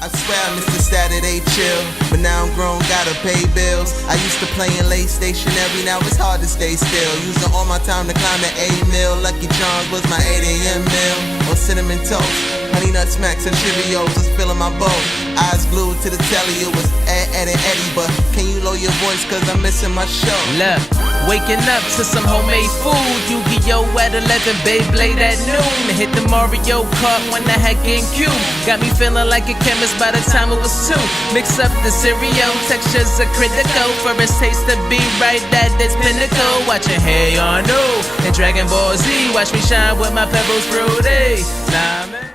I swear I missed the Saturday chill, but now I'm grown, gotta pay bills. I used to play in late stationary, now it's hard to stay still. Using all my time to climb the A-mill. Lucky Charms was my 8 a.m. meal. On cinnamon toast, honey nut smacks and Cheerios was filling my bowl. Eyes glued to the telly, it was Ed and Eddie. But can you lower your voice, cause I'm missing my show. Look, waking up to some homemade food. Yu-Gi-Oh! At 11, Beyblade at noon. Hit the Mario Kart when I had GameCube. Got me feeling like a chemist by the time it was 2. Mix up the cereal, textures are critical. For its taste to be right at its pinnacle. Watching Hey Arnold and Dragon Ball Z. Watch me shine with my Pebbles Fruity. Nah, man.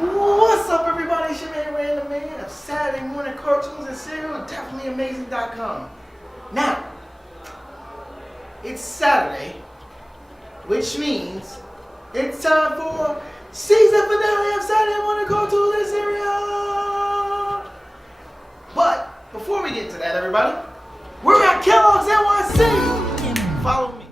What's up, everybody? It's your man, Random Man of Saturday Morning Cartoons and Cereal, and definitely amazing.com. Now, it's Saturday, which means it's time for season finale of Saturday Morning Cartoons and Cereal. But before we get to that, everybody, we're at KelloggsNYC. Follow me.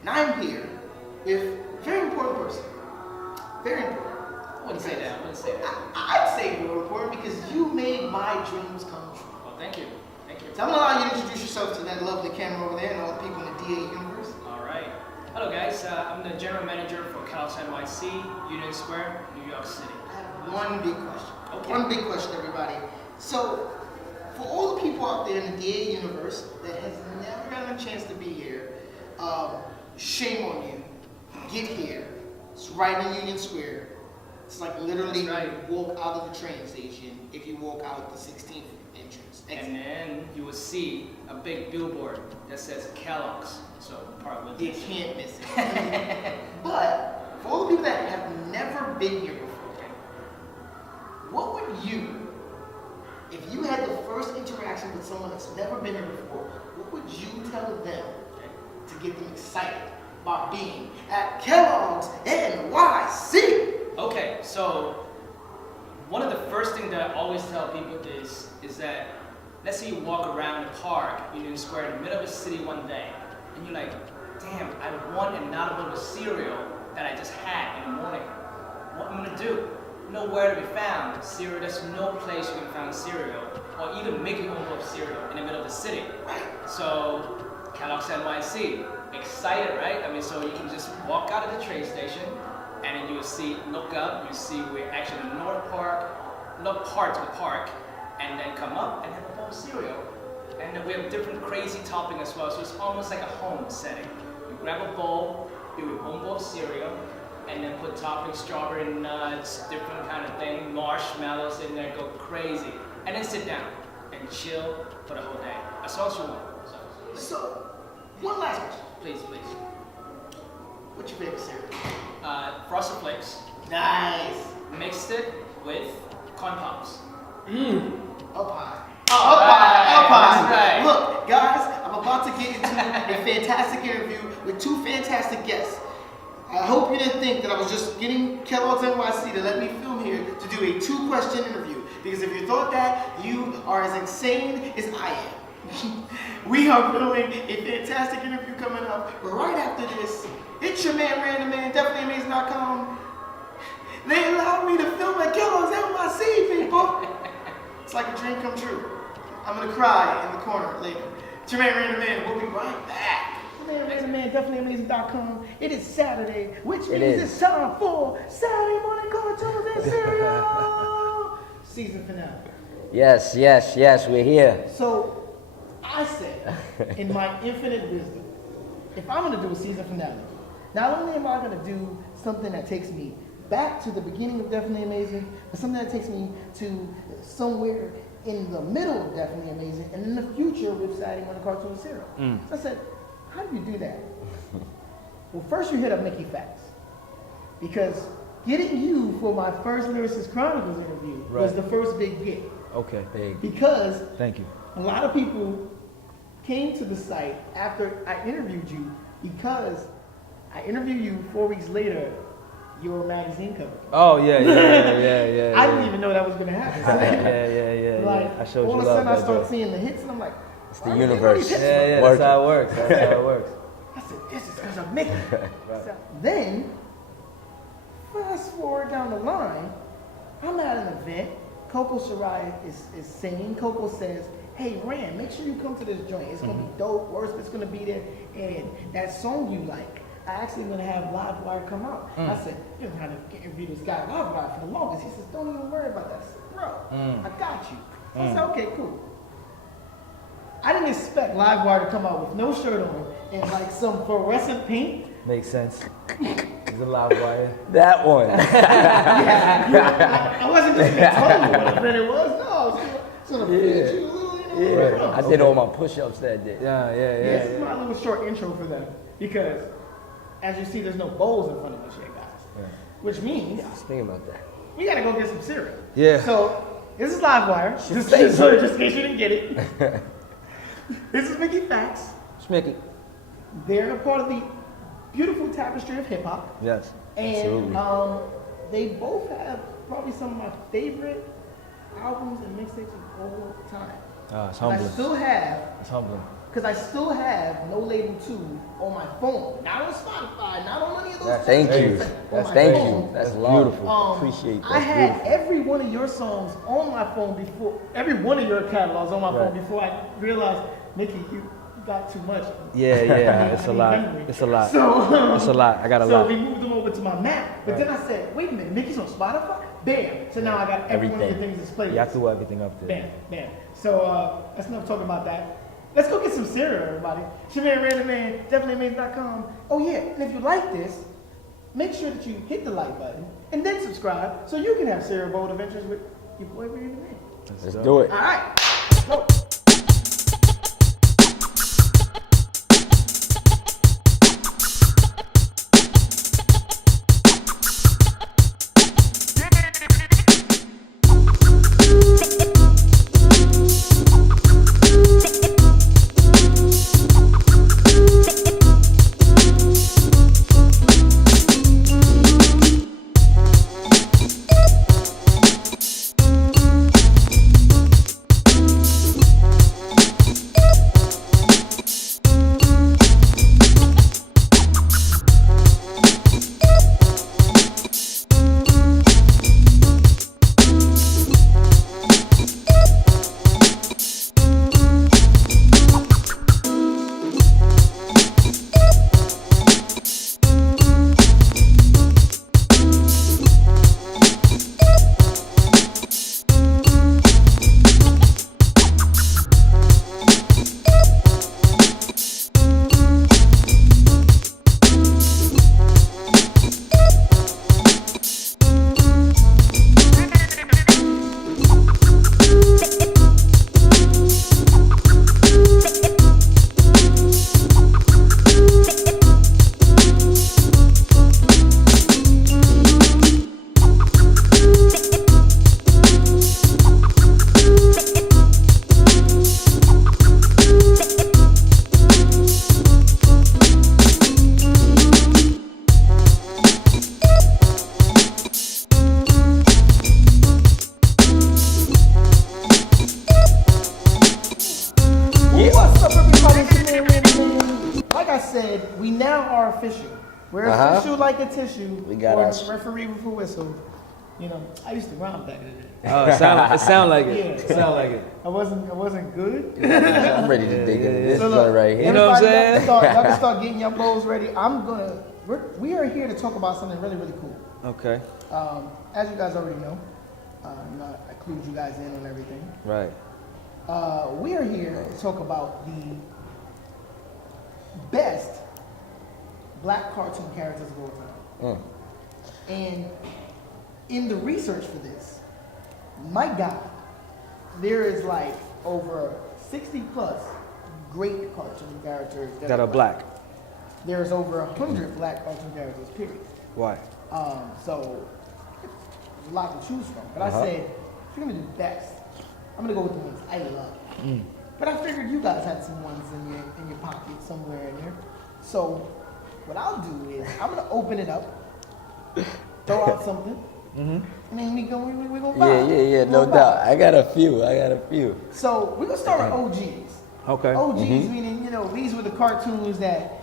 And I'm here with a very important person. Very important. I wouldn't say that. I'd say you're important because you made my dreams come true. Well, thank you. Thank you. So I'm going to allow you to introduce yourself to that lovely camera over there and all the people in the DA universe. All right. Hello, guys. I'm the general manager for KelloggsNYC Union Square, New York City. I have one big question. Okay. One big question, everybody. So, for all the people out there in the DA universe that has never gotten a chance to be here, shame on you. Get here. It's right in Union Square. It's like literally right. Walk out of the train station if you walk out the 16th entrance. And then you will see a big billboard that says Kellogg's. So part with you can't miss it. But for all the people that have never been here before, what would you, if you had the first interaction with someone that's never been here before, what would you tell them to get them excited about being at KelloggsNYC? Okay, so one of the first things that I always tell people is that let's say you walk around the park, Union Square, in the middle of the city one day, and you're like, damn, I want another bowl of cereal that I just had in the morning. What am I gonna do? Nowhere to be found. Cereal, there's no place you can find cereal, or even make your own bowl of cereal in the middle of the city. So, KelloggsNYC, excited, right? I mean, so you can just walk out of the train station, and then you will see, look up, you see we're actually in North Park, not part of the park, and then come up and have a bowl of cereal. And then we have different crazy topping as well, so it's almost like a home setting. You grab a bowl, do your own bowl of cereal, and then put toppings, strawberry nuts, different kind of thing, marshmallows in there, go crazy. And then sit down and chill for the whole day. That's all you want. So, one last question. Please. What's your favorite cereal? Frosted Flakes. Nice. Mixed it with corn pops. Up high. Up high. Right. Look, guys, I'm about to get into a fantastic interview with two fantastic guests. I hope you didn't think that I was just getting KelloggsNYC to let me film here to do a 2-question interview. Because if you thought that, you are as insane as I am. We are filming a fantastic interview coming up. But right after this, it's your man, Random Man, definitely amazing.com. They allowed me to film at KelloggsNYC, people. It's like a dream come true. I'm going to cry in the corner later. It's your man, Random Man. We'll be right back. Man, Random Man, definitely amazing.com. It is Saturday, which means it's time for Saturday Morning Cartoons and Cereal season finale. Yes, yes, yes, we're here. So I said, in my infinite wisdom, if I'm gonna do a season finale, not only am I gonna do something that takes me back to the beginning of Definitely Amazing, but something that takes me to somewhere in the middle of Definitely Amazing, and in the future with siding on the cartoon serial. So I said, how do you do that? Well, first you hit up Mickey Factz, because getting you for my first Lyricist Chronicles interview was the first big get. Okay. Big. Because Thank you. a lot of people came to the site after I interviewed you, because I interviewed you 4 weeks later, your magazine cover. Oh yeah. I didn't even know that was gonna happen. Yeah. Like, I showed all you of a sudden love I that start joy. seeing the hits and I'm like, It's the where are they getting all universe. these hits Yeah, from? that's how it works. That's how it works. I said, this is because of Mickey. So then, fast forward down the line, I'm at an event. Coco Shirai is singing. Coco says, hey, Rand, make sure you come to this joint. It's going to be dope. Wordsmith's going to be there. And that song you like, I actually going to have Live.Wire come out. I said, you're trying to interview this guy Live.Wire for the longest. He says, don't even worry about that. I said, bro, I got you. So I said, okay, cool. I didn't expect Live.Wire to come out with no shirt on and like some fluorescent paint. Makes sense. It's a live wire. That one. I wasn't just going to tell you what event it was. No, I was going to feed you a little, you know. I did all my push-ups that day. Yeah. This is my little short intro for them, because as you see, there's no bowls in front of us yet, guys. Which means I was thinking about that. we got to go get some cereal. Yeah. So this is Live.Wire. Just in case you didn't get it. This is Mickey Factz. Schmicky. They're a part of the beautiful tapestry of hip hop. Yes. And they both have probably some of my favorite albums and mixtapes of all time. It's And humbling. I still have, It's humbling. because I still have No Label 2 on my phone. Not on Spotify, not on any of those Thank things. you. On my Thank phone. you. That's love. beautiful. Appreciate that. I had every one of your songs on my phone before, every one of your catalogs on my phone before I realized, Mickey, you got too much. Yeah. It's a lot. It's a lot. So, It's a lot. I got a so lot. we moved them over to my Mac. But then I said, wait a minute, Mickey's on Spotify? Bam. So now I got every one of your things displayed. Yeah, I threw everything up there. Bam. So that's enough talking about that. Let's go get some cereal, everybody. Shaman Random Man, definitelyamazing.com. Oh yeah, and if you like this, make sure that you hit the like button and then subscribe so you can have cereal bowl adventures with your boy Random Man. Let's do it. All right, go. We now are official. We're official like a tissue. We got or us. referee with a whistle. You know, I used to rhyme back in the day. Oh, it sound like it. Yeah. It sound like it. I wasn't good. I'm ready to dig into this So joint look, right here. You know what I'm everybody, saying? Y'all can start getting your bowls ready. We are here to talk about something really, really cool. Okay. As you guys already know, I clued you guys in on everything. Right. We are here to talk about the best black cartoon characters of all time. And in the research for this, my God, there is like over 60 plus great cartoon characters That are black. There's over 100 black cartoon characters, period. Why? So there's a lot to choose from. But I said, if you're gonna do best, I'm gonna go with the ones I love. But I figured you guys had some ones in your pocket somewhere in there. So what I'll do is I'm gonna open it up, throw out something, and then we're gonna vibe. Yeah, no doubt. I got a few. So we're gonna start with OGs. Okay. OGs meaning, these were the cartoons that,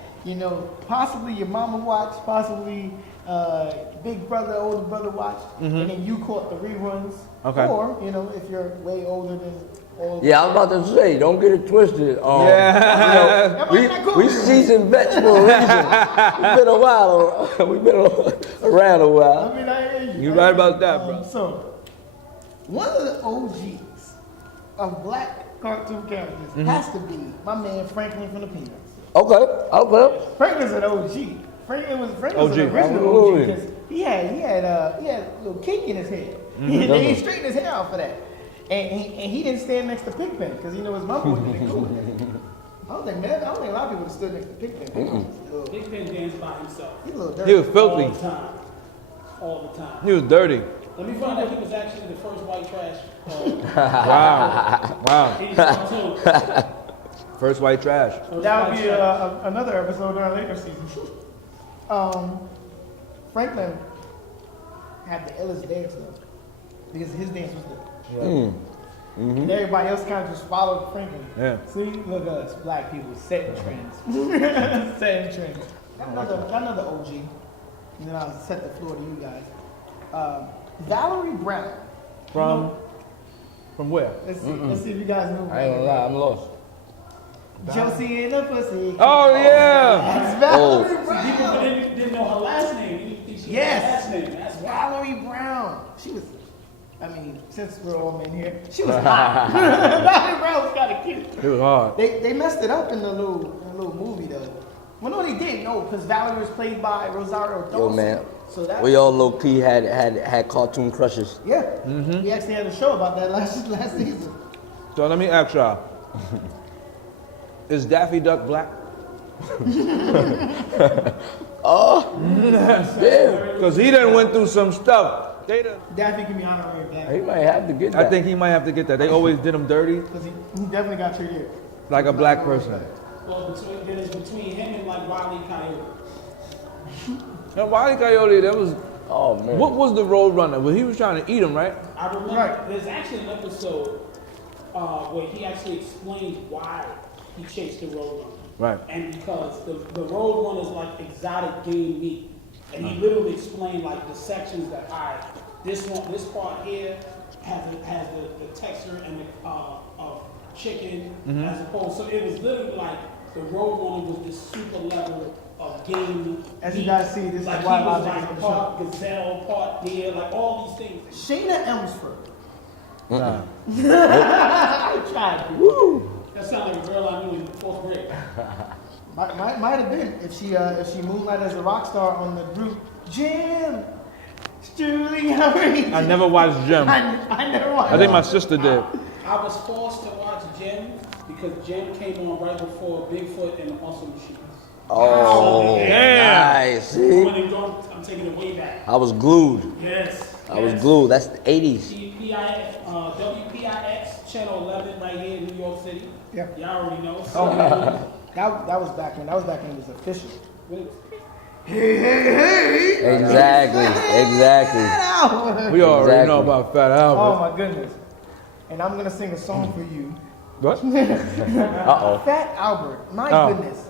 possibly your mama watched, possibly big brother, older brother watched, and then you caught the reruns. Okay. Or, if you're way older than all. Yeah, I was about to say, don't get it twisted. We seasoned vets for a reason. We've been a while. We've been around a while. I mean, I hear you. You right about that, bro. So, one of the OGs of black cartoon characters has to be my man Franklin from the Peanuts. Okay. Franklin's an OG. Franklin was OG. an original Absolutely. OG because he had a little kink in his head. They straightened his hair out for that, and he didn't stand next to Pigpen because he knew his mom wouldn't be cool with that. I don't think a lot of people would have stood next to Pigpen. Pigpen danced by himself He's a little dirty. He was filthy. all the time. All the time. He was dirty. Let me find out he was actually the first white trash. Wow. 82. First white trash. That would be another episode in our later season. Franklin had the illest dance though, because his dance was the. And everybody else kind of just followed Franklin. Yeah. See, look at us, black people, setting trends. Setting trends. Another OG. And then I'll set the floor to you guys. Valerie Brown. From where? Let's see if you guys know. I ain't gonna lie, I'm lost. Josie and the Pussy. Oh yeah. That's Valerie Brown. People didn't know her last name. You didn't think she had a last name. That's Valerie Brown. She was, since we're all men here, she was hot. Valerie Brown was kind of cute. It was hard. They messed it up in the little movie though. Well, no, they didn't. No, because Valerie was played by Rosario Dawson. Yo, man. So that We all low key had cartoon crushes. yeah. We actually had a show about that last season. So let me ask y'all. Is Daffy Duck black? Damn. Because he done went through some stuff. Daffy can be honorary black He might have to get that. I think he might have to get that. They always did him dirty, because he definitely got treated. like a black person. well, between him and like Wile E. Coyote. And Wile E. Coyote, that was, Oh man. what was the Road Runner? Well, he was trying to eat him, right? I remember Right. there's actually an episode where he actually explains why he chased the Roadrunner. Right. And because the Roadrunner is like exotic game meat. And he literally explained like the sections that this part here has the texture and the of chicken as opposed. So it was literally like the Roadrunner was this super level of game. As you meat. guys see, this is like why he was Logic is like on the part gazelle, part deer, like all these things. Shayna Elmsford. Nah. I tried. Woo. That sounded like a girl I knew in 4th grade. Might have been if she moonlighted as a rock star on the group Jim. Julie, how are you? I never watched Jim. I never watched. I think my sister did. I was forced to watch Jim because Jim came on right before Bigfoot and the Muscle Machines. Oh, Damn. nice. See? I'm taking it way back. I was glued. Yes. I was glued. That's the 80s. WPIX Channel 11 right here in New York City. Yeah. Y'all already know. That was back when it was official. Exactly. We already Exactly. know about Fat Oh Albert. my goodness. And I'm gonna sing a song for you. What? Uh-oh. Fat Albert, my Oh. goodness.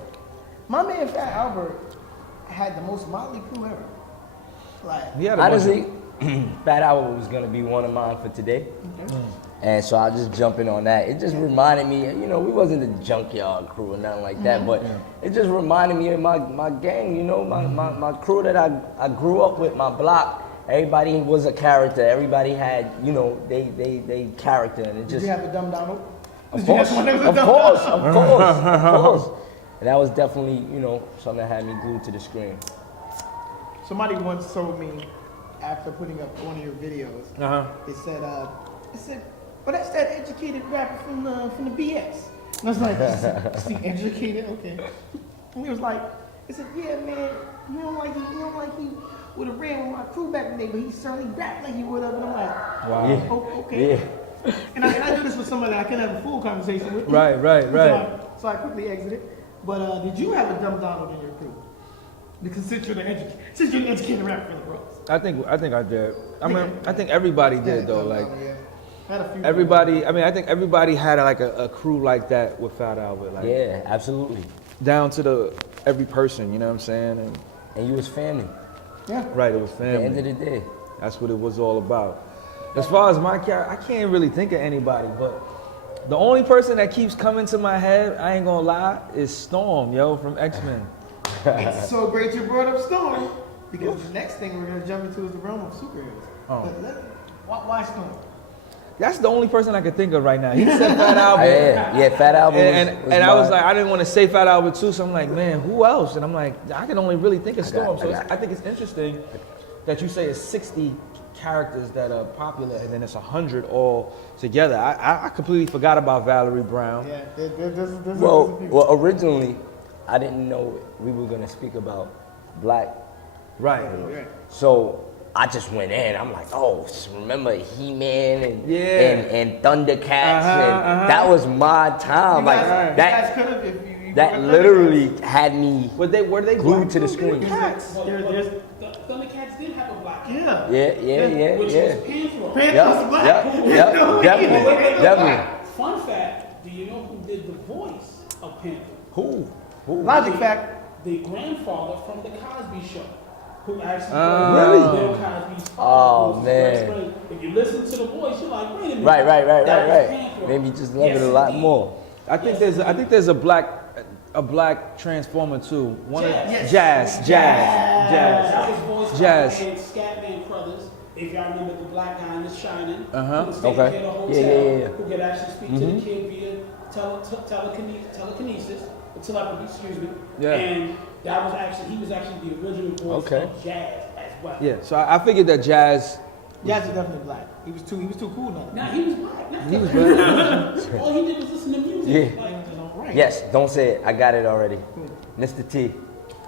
My man Fat Albert had the most motley crew ever. Like, He had a bunch of- Honestly, Fat Albert was gonna be one of mine for today. And so I'll just jump in on that. It just reminded me, we wasn't the junkyard crew or nothing like that, but it just reminded me of my gang, my crew that I grew up with, my block. Everybody was a character. Everybody had, you know, they character, and it Did just. you have a dumb Donald? Of Did you have course, someone that was a of dumb course, Donald? of course, of course. And that was definitely, you know, something that had me glued to the screen. Somebody once told me after putting up one of your videos, it said, "But that's that educated rapper from the BS." And I was like, "Is he educated? Okay." And he was like, "He said, yeah, man, you don't like he would have ran with my crew back in the day, but he certainly rapped like he would have." And I'm like, Wow. Yeah. "Oh, okay." Yeah. And I do this with somebody that I can't have a full conversation with. Right. So I quickly exited. But did you have a dumb Donald in your crew? Because since you're an educated rapper for the bros. I think I did. I mean, I think everybody did though. Like Had a few everybody. I mean, I think everybody had like a crew like that with Fat Albert. Like Yeah, absolutely. down to every person. You know what I'm saying? And you was family. Yeah. Right. It was At the end of family. the day. That's what it was all about. As far as my character, I can't really think of anybody, but the only person that keeps coming to my head, I ain't gonna lie, is Storm, yo, from X-Men. It's so great you brought up Storm, because the next thing we're going to jump into is the realm of superheroes. Oh. But why Storm? That's the only person I can think of right now. He said Fat Albert. Yeah, Fat Albert And I was my- like, I didn't want to say Fat Albert too, so I'm like, man, who else? And I'm like, I can only really think of I Storm. got- So I it's- got- I think it's interesting that you say it's 60 characters that are popular, and then it's 100 all together. I completely forgot about Valerie Brown. Yeah, there's Well, originally, I didn't know we were gonna speak about black. Right. So I just went in. I'm like, oh, just remember He-Man and Yeah. and Thundercats, and that was my time. Like that literally had me Were they glued black? to the screen. Cats. But There's the Thundercats did have a black cat, yeah. Yeah. which was Panthro. Panthers black. Yep, definitely. Fun fact, do you know who did the voice of Panther? Who? Logic fact. The grandfather from the Cosby Show, who actually Really? played Bill Cosby's Oh, father. who's man. great. If you listen to the voice, you're like, wait a minute. Right. that was Panthro. Made me just love Yes, it a lot indeed. more. I think there's a black Transformer too. One Jazz. Jazz. That was voiced Jazz. by Scatman Crothers. If y'all remember the black guy in The Shining, Uh-huh. who was taking Okay. care of the Yeah, hotel, yeah. who could actually speak to the kid via telekinesis, telepathy, excuse me. Yeah. And that was actually, he was actually the original voice Okay. of Jazz as well. Yeah. So I figured that Jazz. Jazz is definitely black. He was too cool now. Now he was black. He was black. All he did was listen to music. Yeah. Like, Right. Yes, don't say it. I got it already. Mr. T.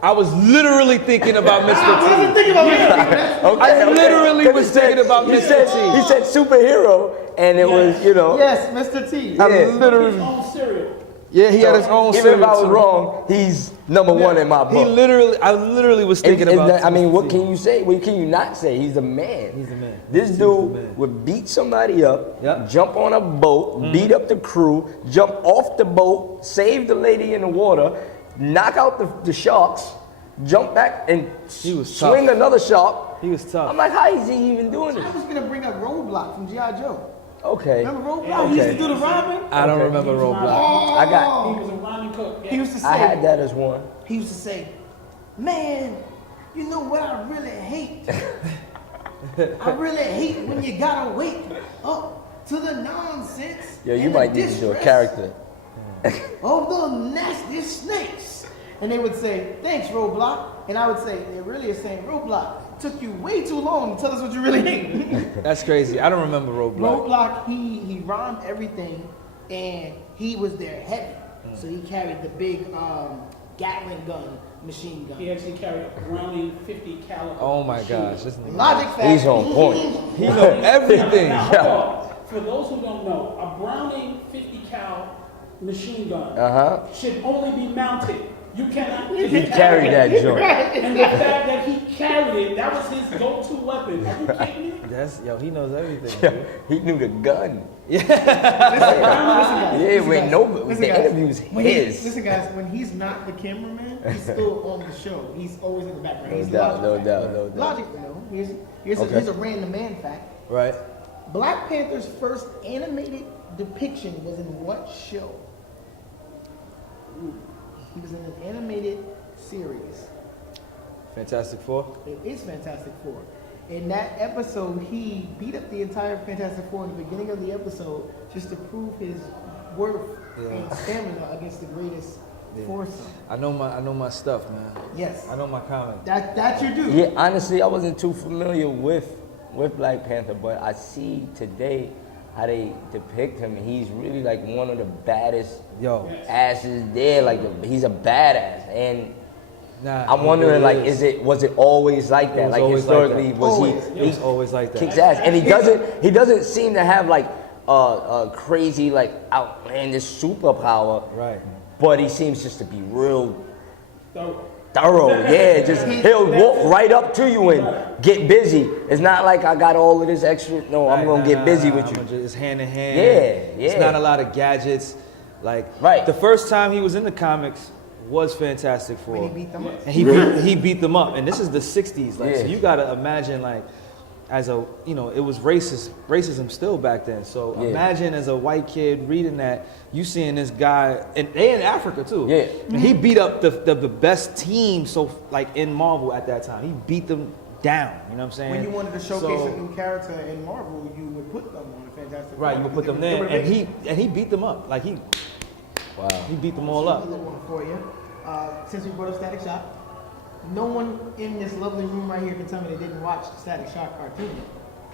I was literally thinking about Mr. T. Think about it. I literally was thinking about He Mr. said, T. he said superhero, and it was, you know. Yes, Mr. T. I Yeah. his literally. own cereal. Yeah, he had his own Even if cereal I was too. wrong, he's number one in my I book. literally was thinking about. I mean, Mr. what T. can you say? What can you not say? He's a man. He's a man. This He's dude a man. would beat somebody up, Yep. jump on a boat, beat up the crew, jump off the boat, save the lady in the water, knock out the sharks, jump back and He was swing tough. another shark. He was tough. I'm like, how is he even doing I this? was gonna bring up Roadblock from G.I. Joe. Okay. Remember Roadblock? Okay. He used to do the rhyming. I don't Okay. remember Roadblock. I got. He was a rhyming cook. Yeah. He used to say. I had that as one. He used to say, "Man, you know what I really hate? I really hate when you gotta wake up to the nonsense. Yo, you and the might need to do a distress character. of the nastiest snakes." And they would say, "Thanks, Roadblock." And I would say, "They really are saying Roadblock. Took you way too long to tell us what you really hate." That's crazy. I don't remember Roadblock. Roadblock, he rhymed everything, and he was there heavy. So he carried the big Gatling gun, machine gun. He actually carried a Browning 50 caliber. Oh my machine gosh. gun. This nigga. Logic fact. He's on point. He know everything. Now, hold on. For those who don't know, a Browning 50 cal machine gun should only be mounted. You cannot. He carried that joint. And the fact that he carried it, that was his go-to weapon. Are you kidding me? He knows everything. Yeah, dude. he knew the gun. Listen, guys. Yeah, when no, Listen, the guys. interview's When his. listen, guys, when he's not the cameraman, he's still on the show. He's always in the background. No He's doubt, Logic. no doubt, no doubt. Logic, you know. Here's Okay. a random man fact. Right. Black Panther's first animated depiction was in what show? He was in an animated series. Fantastic Four. It is Fantastic Four. In that episode, he beat up the entire Fantastic Four in the beginning of the episode just to prove his worth and stamina against the greatest force. I know my stuff, man. Yes. I know my comic. That you do. Yeah, honestly, I wasn't too familiar with Black Panther, but I see today how they depict him. He's really like one of the baddest asses there. Like he's a badass, and I'm wondering like, was it always like that? Like historically, was he always like that? Kicks ass, and he doesn't seem to have like a crazy like outlandish superpower. Right. But he seems just to be real thorough, yeah. Just he'll walk right up to you and get busy. It's not like I got all of this extra. No, I'm gonna get busy with you. It's hand in hand. Yeah. It's not a lot of gadgets. Like the first time he was in the comics was Fantastic Four. When he beat them up. And he beat them up. And this is the '60s. Like, so you gotta imagine like, as a it was racism still back then. So imagine as a white kid reading that, you seeing this guy, and they in Africa too. Yeah. And he beat up the best team like in Marvel at that time. He beat them down. You know what I'm saying? When you wanted to showcase a new character in Marvel, you would put them on the Fantastic Four. Right, you would put them there, and he beat them up. Like he beat them all up. A little one for you. Since we brought up Static Shock, no one in this lovely room right here can tell me they didn't watch the Static Shock cartoon.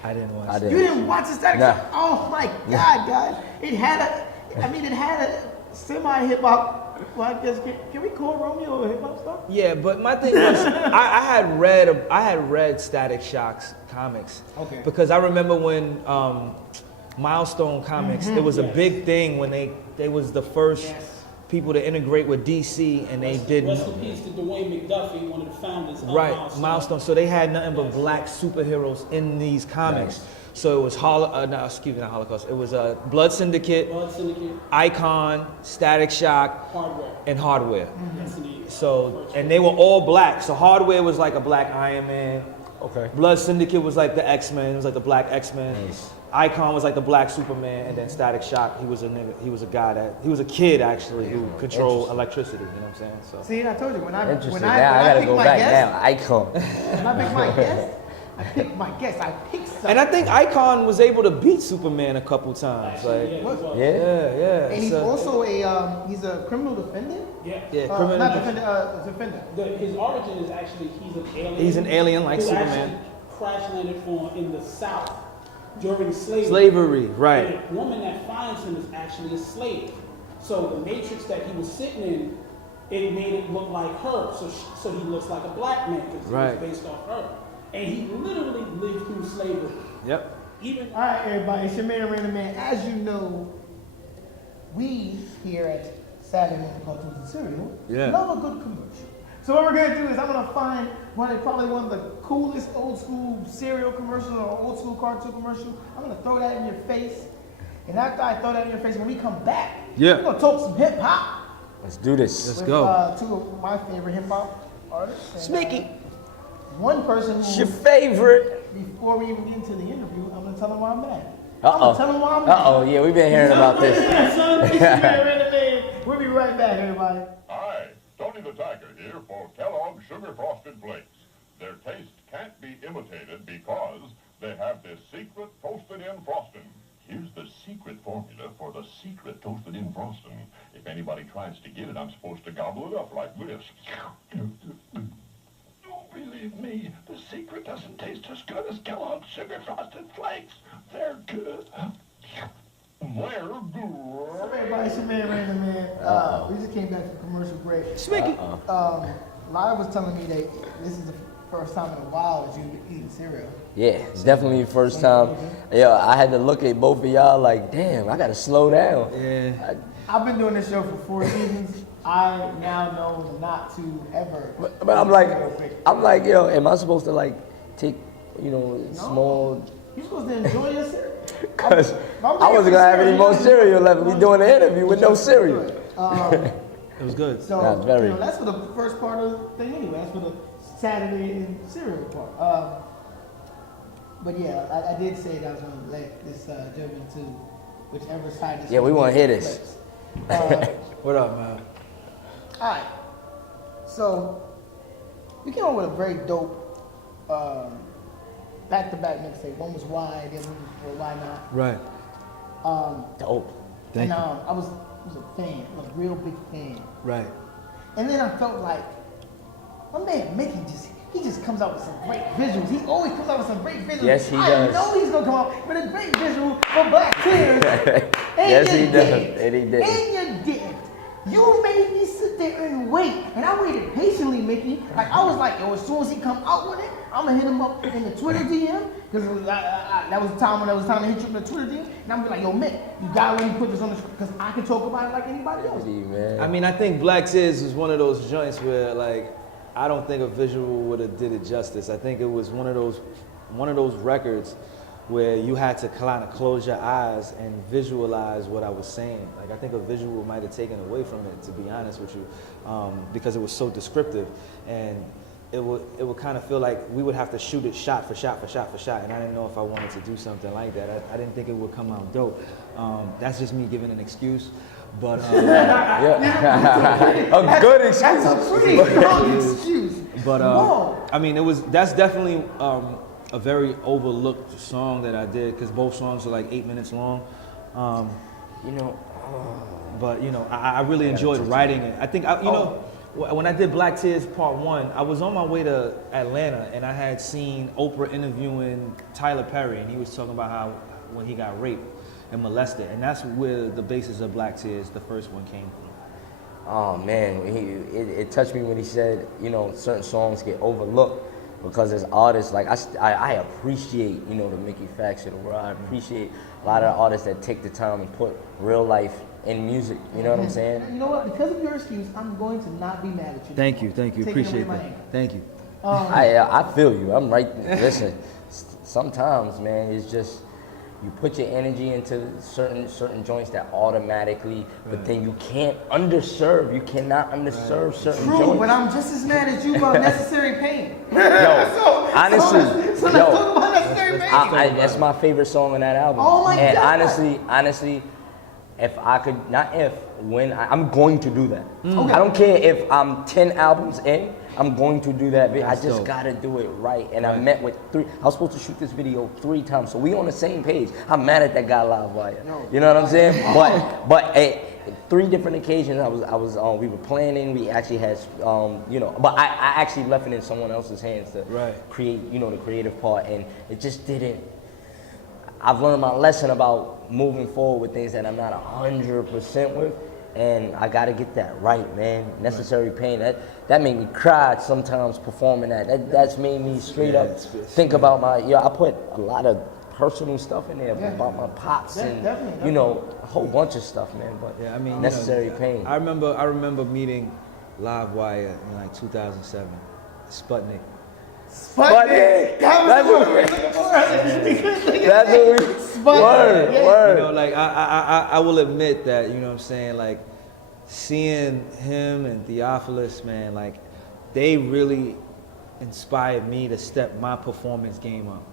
I didn't watch it. You didn't watch the Static Shock? Oh my God, guys! It had a semi-hip hop. Well, I guess can we call Romeo a hip hop star? Yeah, but my thing was, I had read Static Shock's comics. Okay. Because I remember when Milestone Comics, it was a big thing when they was the first people to integrate with DC, and they didn't. Rest in peace to Dwayne McDuffie, one of the founders of Milestone. So they had nothing but black superheroes in these comics. Nice. So it was not Holocaust. It was Blood Syndicate, Icon, Static Shock, and Hardware. So and they were all black. So Hardware was like a black Iron Man. Okay. Blood Syndicate was like the X-Men. It was like the black X-Men. Nice. Icon was like the black Superman, and then Static Shock, he was a kid actually who controlled electricity. You know what I'm saying? So. See, I told you when I gotta go back now. Icon. When I pick my guest, I pick my guest. I pick something. And I think Icon was able to beat Superman a couple times. Like, yeah. And he's also he's a criminal defendant. Criminal defender. His origin is actually he's an alien. He's an alien like Superman. Crash landed in the South during slavery. Right. And the woman that finds him is actually a slave. So the matrix that he was sitting in, it made it look like her. So he looks like a black man because he was based off her. And he literally lived through slavery. Yep. All right, everybody, it's your man, Random Man. As you know, we here at Saturday Night Cartoons and Cereal love a good commercial. So what we're gonna do is I'm gonna find probably one of the coolest old school cereal commercials or old school cartoon commercial. I'm gonna throw that in your face. And after I throw that in your face, when we come back, we're gonna talk some hip hop. Let's do this. Let's go. Two of my favorite hip hop artists. Sneaky. One person who's your favorite. Before we even get into the interview, I'm gonna tell him why I'm mad. Yeah, we've been hearing about this. We'll be right back, everybody. Hi, Tony the Tiger here for Kellogg's Sugar Frosted Flakes. Their taste can't be imitated because they have this secret toasted-in frosting. Here's the secret formula for the secret toasted-in frosting. If anybody tries to get it, I'm supposed to gobble it up like this. Believe me, the secret doesn't taste as good as Kellogg's Sugar Frosted Flakes. They're good. They're good. Everybody, it's your man, Random Man. We just came back from commercial break. Smicky. Live was telling me that this is the first time in a while that you've been eating cereal. Yeah, it's definitely the first time. Yeah, I had to look at both of y'all like, damn, I gotta slow down. Yeah. I've been doing this show for 4 seasons. I now know not to ever. But I'm like, yo, am I supposed to like take, small? You're supposed to enjoy your cereal. Cause I wasn't gonna have any more cereal left. We doing an interview with no cereal. It was good. So that's for the first part of the thing anyway. That's for the Saturday and cereal part. But yeah, I did say that I was gonna let this jump into whichever side. Yeah, we want to hear this. What up, man? All right. So you came up with a very dope back-to-back mixtape. One was Why, the other one was Why Not. Right. Dope. Thank you. I was a fan, a real big fan. Right. And then I felt like, my man Mickey he just comes out with some great visuals. He always comes out with some great visuals. Yes, he I does. know he's gonna come out with a great visual for Black Tears. Yes, he does. And he did. And you didn't. You made me sit there and wait. And I waited patiently, Mickey. Like, I was like, yo, as soon as he come out with it, I'm gonna hit him up in the Twitter DM. Because that was the time when it was time to hit you in the Twitter DM. And I'm gonna be like, yo, Mick, you gotta let me put this on the screen. Because I can talk about it like anybody else. Man. I mean, I think Black Tears was one of those joints where, like, I don't think a visual would have did it justice. I think it was one of those records where you had to kind of close your eyes and visualize what I was saying. Like, I think a visual might have taken away from it, to be honest with you, because it was so descriptive, and it would kind of feel like we would have to shoot it shot for shot, and I didn't know if I wanted to do something like that. I didn't think it would come out dope. That's just me giving an excuse. But a good excuse. That's a pretty strong excuse. But I mean, that's definitely a very overlooked song that I did, because both songs are like 8 minutes long. But I really enjoyed writing it. I think when I did Black Tears Part 1, I was on my way to Atlanta, and I had seen Oprah interviewing Tyler Perry, and he was talking about how when he got raped and molested, and that's where the basis of Black Tears, the first one, came from. Oh man, it touched me when he said, certain songs get overlooked because as artists, like I appreciate, the Mickey Factz of the world. I appreciate a lot of artists that take the time and put real life in music. You know what I'm saying? You know what? Because of your excuse, I'm going to not be mad at you. Thank you, appreciate that. Thank you. I feel you. I'm right. Listen, sometimes, man, it's just. You put your energy into certain joints that automatically, but then you can't underserve. You cannot underserve certain joints. True, but I'm just as mad as you about Necessary Pain. Honestly, so let's talk about Necessary Pain. That's my favorite song on that album. Oh my God. honestly, if I could, I'm going to do that. Okay. I don't care if I'm 10 albums in, I'm going to do that. That's I just dope. gotta do it right. And I met with I was supposed to shoot this video 3 times, so we on the same page. I'm mad at that guy Live.Wire. You know what I'm saying? But at 3 different occasions, we were planning. We actually had, but I actually left it in someone else's hands to create, the creative part, and it just didn't. I've learned my lesson about moving forward with things that I'm not 100% with. And I gotta get that right, man. Necessary Pain. That made me cry sometimes performing that. That's made me straight up think about my. I put a lot of personal stuff in there about my pops and definitely. a whole bunch of stuff, man. But Necessary Pain. I remember meeting Live.Wire in like 2007. Sputnik. That's what we were looking for. That's what we. Word. Like I will admit that, what I'm saying, like seeing him and Theophilus, man, like they really inspired me to step my performance game up.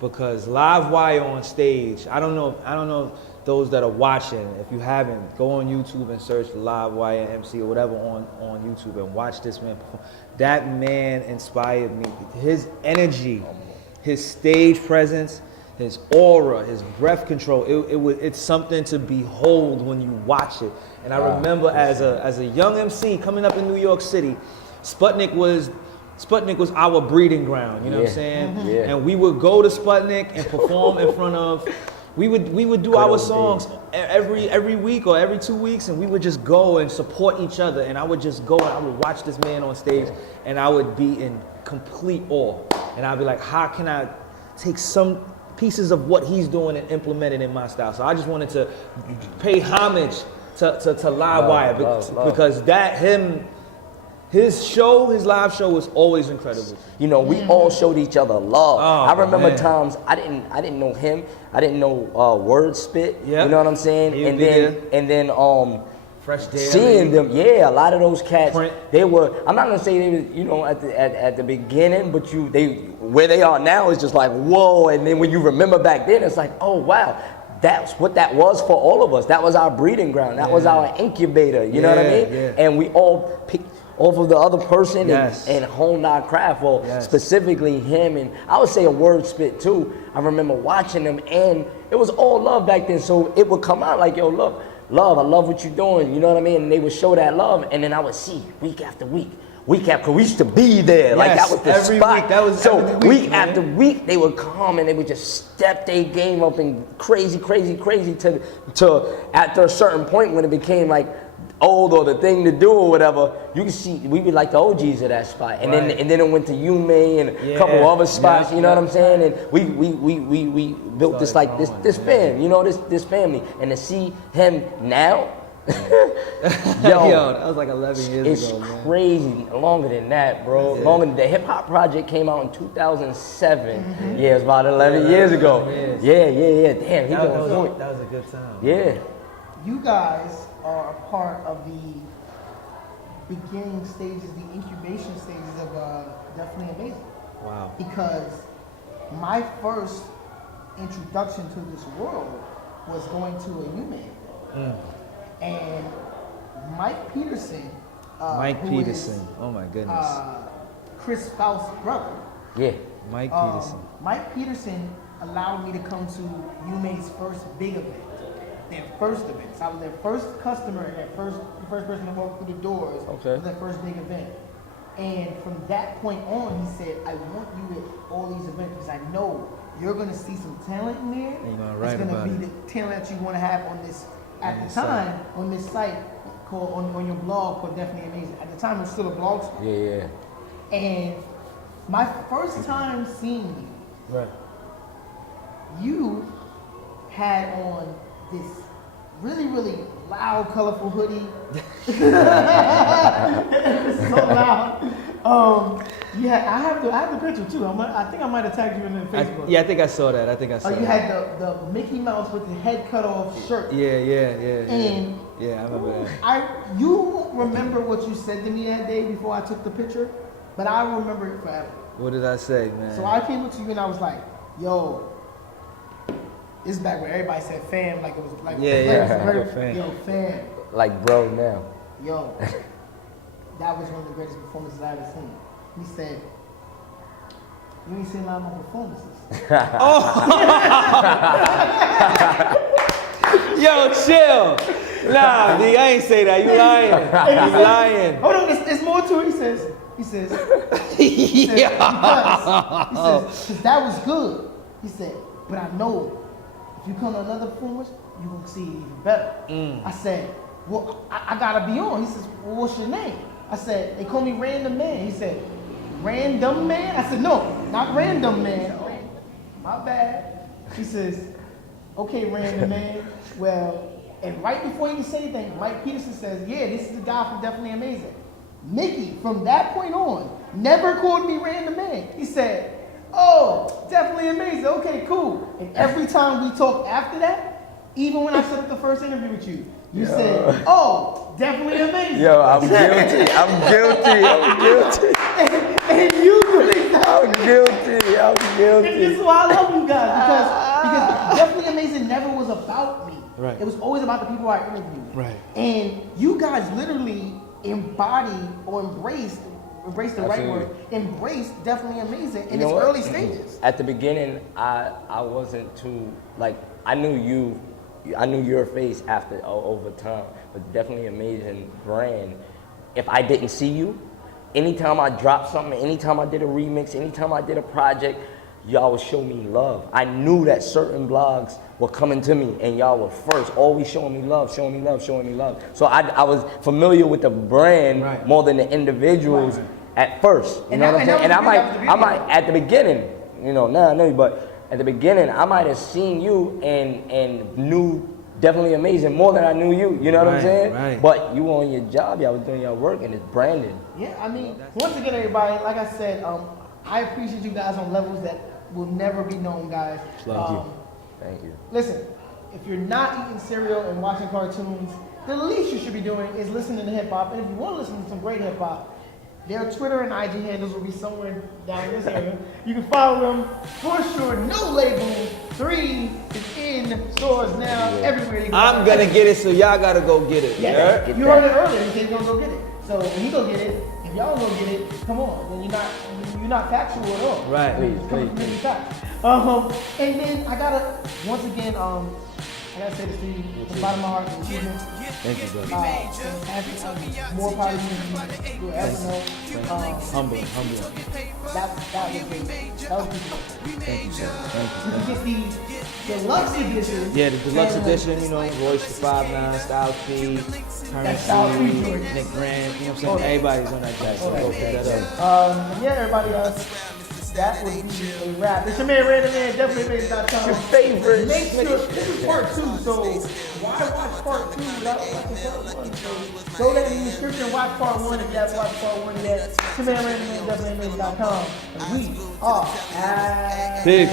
Because Live.Wire on stage, I don't know those that are watching, if you haven't, go on YouTube and search for Live.Wire MC or whatever on YouTube and watch this man perform. That man inspired me. His energy, his stage presence, his aura, his breath control, it's something to behold when you watch it. And I remember as a young MC coming up in New York City, Sputnik was our breeding ground, you know what I'm saying? Yeah. And we would go to Sputnik and perform in front of, we would do our songs every week or every 2 weeks, and we would just go and support each other. And I would just go and I would watch this man on stage, and I would be in complete awe. And I'd be like, how can I take some pieces of what he's doing and implement it in my style? So I just wanted to pay homage to Live.Wire because his live show was always incredible. We all showed each other love. I remember man. times I didn't know him. I didn't know Word Spit. Yep. You know what I'm saying? And then Fresh Daily. seeing them, a lot of those cats, Print. they were. I'm not gonna say they were, at the beginning, but where they are now is just like whoa. And then when you remember back then, it's like, oh wow. That's what that was for all of us. That was our breeding ground. That was our incubator. You know what I mean? Yeah. And we all off of the other person Yes. and hone our craft. Well, Yes. specifically him, and I would say a word spit too. I remember watching them, and it was all love back then. So it would come out like, yo, look, love, I love what you're doing. You know what I mean? And they would show that love, and then I would see week after week. Week after, we used to be there. Like that Yes, was the every spot. week. That was so every week week, man. after week, they would come and they would just step their game up and crazy to after a certain point when it became like old or the thing to do or whatever. You can see we were like the OGs of that spot, and Right. then it went to Yume and a couple other spots. Yeah, you know yeah. what I'm saying? And we built this like this fam. You know this family, and to see him now. Yo, that was like 11 years It's ago, man. crazy. Longer than that, bro. Yeah. Longer than the Hip Hop Project came out in 2007. Yeah, it's about 11 years ago. Yeah. Damn, he going through it. That was a good time. Yeah. You guys are a part of the beginning stages, the incubation stages of Definitely Amazing. Wow. Because my first introduction to this world was going to a UMA. And Mike Peterson, who is, Oh my goodness. Chris Faust's brother. Yeah. Mike Peterson. Mike Peterson allowed me to come to UMA's first big event, their first event. So I was their first customer and the first person to walk through the doors Okay. for their first big event. And from that point on, he said, I want you at all these events because I know you're going to see some talent in there. And you're gonna write it's about going to be it. the talent that you want to have on this, at the this time, site. on this site, called on your blog called Definitely Amazing. At the time, it was still a blog spot. Yeah. And my first time seeing you, Right. you had on this really, really loud, colorful hoodie. It's so loud. I have the picture too. I think I might have tagged you in Facebook. I think I saw that. You had the Mickey Mouse with the head cut off shirt. Yeah. And Yeah, I remember that. you won't remember what you said to me that day before I took the picture, but I remember it forever. What did I say, man? So I came up to you and I was like, yo, this is back when everybody said fam, like it was like, Fam. yo, fam. Like bro now. Yo, that was one of the greatest performances I ever seen. He said, you ain't seen a lot of my performances. Yo, chill. Nah, D, I ain't say that. You lying. You lying. Hold on, there's more to it. He says, because that was good. He said, but I know if you come to another performance, you gonna see it even better. I said, well, I gotta be on. He says, well, what's your name? I said, they call me Random Man. He said, Random Man? I said, no, not Random Man. My bad. He says, okay, Random Man. Well, and right before he can say anything, Mike Peterson says, yeah, this is the guy from Definitely Amazing. Mickey, from that point on, never called me Random Man. He said, oh, Definitely Amazing. Okay, cool. And every time we talked after that, even when I set up the first interview with you, you said, oh, Definitely Amazing. Yo, I'm guilty. And you really know. I'm guilty. And this is why I love you guys, because Definitely Amazing never was about me. Right. It was always about the people I interviewed. Right. And you guys literally embodied or embraced the right word, embraced Definitely Amazing in You know its what? early stages. At the beginning, I wasn't too, like, I knew your face after over time, but Definitely Amazing brand. If I didn't see you, anytime I dropped something, anytime I did a remix, anytime I did a project, y'all would show me love. I knew that certain blogs were coming to me and y'all were first, always showing me love. So I was familiar with the brand more than the individuals at first. You know what I'm saying? And I might at the beginning, now I know you, but at the beginning I might have seen you and knew Definitely Amazing more than I knew you. You know what I'm saying? Right. But you were on your job, y'all was doing your work, and it's branding. Yeah, I mean, once again, everybody, like I said, I appreciate you guys on levels that will never be known, guys. Thank you. Listen, if you're not eating cereal and watching cartoons, the least you should be doing is listening to hip hop. And if you want to listen to some great hip hop, their Twitter and IG handles will be somewhere down in this area. You can follow them for sure. No Label 3 is in stores now everywhere. I'm gonna get it, so y'all gotta go get it. Yeah, you heard it earlier. He said he's gonna go get it. So when he go get it, if y'all don't get it, come on, then you're not factual at all. Right. Please. And then I gotta once again I gotta say this to you from the bottom of my heart. Thank you, brother. More power to you. You'll ever know. Humble. That was good. Thank you, sir. Thank You get the deluxe edition. Yeah, the deluxe edition, you know, Royce the 5'9", Styles P, Styles P, Currency, George. Nick Grant, you know what I'm saying? Everybody's on that jack, so go pick that up. Yeah, everybody, that would be a wrap. It's your man, Random Man, definitely.com. Your favorite. Make sure, this is part 2, so why watch part 2 without watching part 1? So go down in the description, watch part 1 if you haven't watched part 1 yet. It's your man, Random Man, definitely.com. And we are Peace.